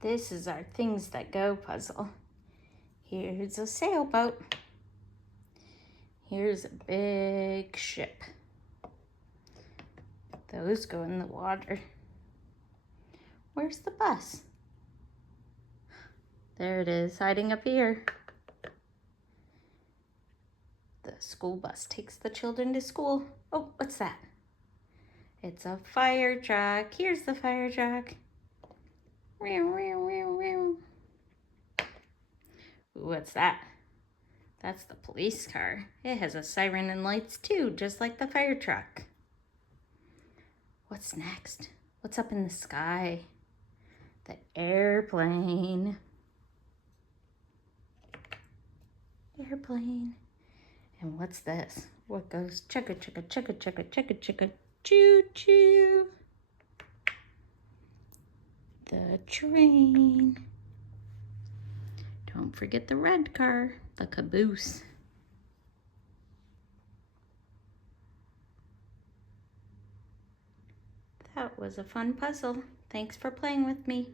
This is our things that go puzzle. Here's a sailboat. Here's a big ship. Those go in the water. Where's the bus? There it is, hiding up here. The school bus takes the children to school. Oh, what's that? It's a fire truck. Here's the fire truck. What's that? That's the police car. It has a siren and lights too, just like the fire truck. What's next? What's up in the sky? The airplane. Airplane. And what's this? What goes chugga chugga chugga chugga chugga chugga choo choo? The train. Don't forget the red car, the caboose. That was a fun puzzle. Thanks for playing with me.